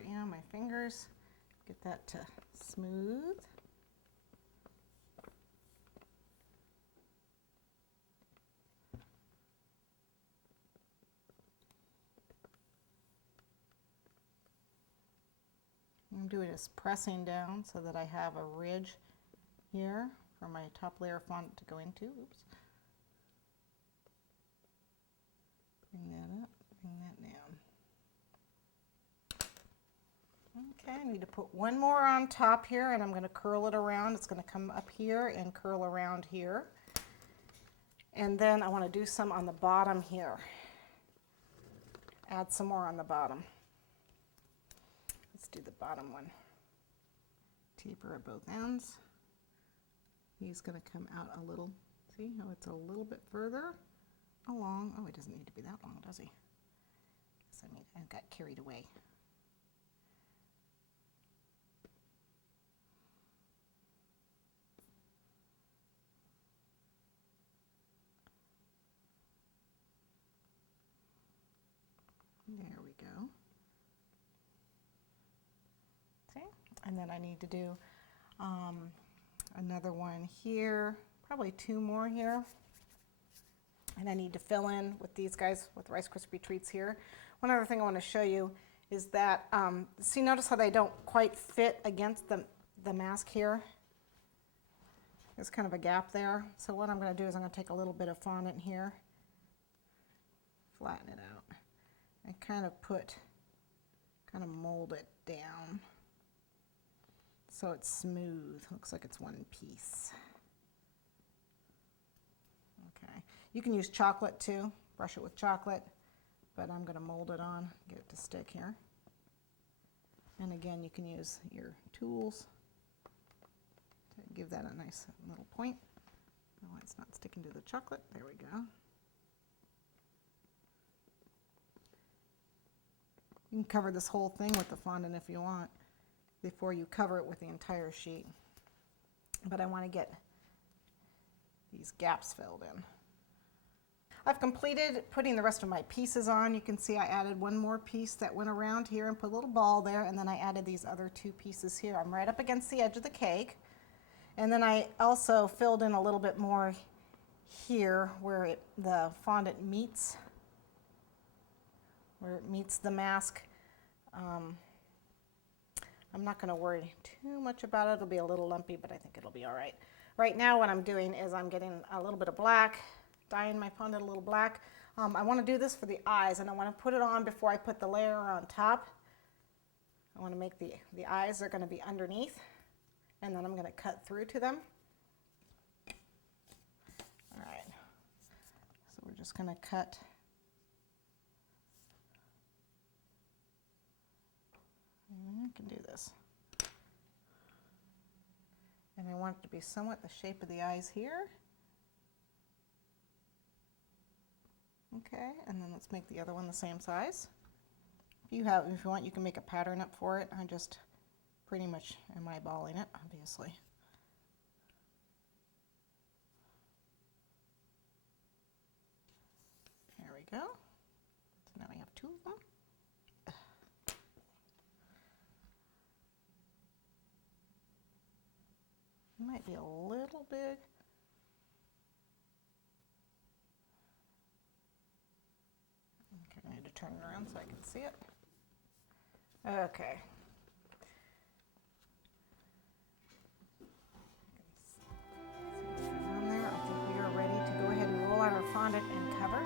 over my fingers, get that to smooth. What I'm doing is pressing down so that I have a ridge here for my top layer of fondant to go into. Oops. Bring that up, bring that down. Okay, I need to put one more on top here, and I'm going to curl it around. It's going to come up here and curl around here. And then I want to do some on the bottom here. Add some more on the bottom. Let's do the bottom one. Taper at both ends. He's going to come out a little. See how it's a little bit further along. Oh, it doesn't need to be that long, does he? I got carried away. There we go. See? And then I need to do another one here, probably two more here. And I need to fill in with these guys with Rice Krispie Treats here. One other thing I want to show you is that, see, notice how they don't quite fit against the mask here? There's kind of a gap there. So what I'm going to do is I'm going to take a little bit of fondant here, flatten it out, and kind of mold it down so it's smooth. Looks like it's one piece. Okay, you can use chocolate too, brush it with chocolate, but I'm going to mold it on, get it to stick here. And again, you can use your tools to give that a nice little point. Oh, it's not sticking to the chocolate. There we go. You can cover this whole thing with the fondant if you want before you cover it with the entire sheet. But I want to get these gaps filled in. I've completed putting the rest of my pieces on. You can see I added one more piece that went around here and put a little ball there, and then I added these other two pieces here. I'm right up against the edge of the cake. And then I also filled in a little bit more here where the fondant meets, the mask. I'm not going to worry too much about it. It'll be a little lumpy, but I think it'll be all right. Right now what I'm doing is I'm getting a little bit of black, dyeing my fondant a little black. I want to do this for the eyes, and I want to put it on before I put the layer on top. I want to make the eyes are going to be underneath, and then I'm going to cut through to them. All right, so we're just going to cut. I can do this. And I want it to be somewhat the shape of the eyes here. Okay, and then let's make the other one the same size. If you want, you can make a pattern up for it. I just pretty much am eyeballing it, obviously. There we go. So now we have two of them. It might be a little big. Okay, I need to turn it around so I can see it. Okay. See what's going on there. I think we are ready to go ahead and roll out our fondant and cover.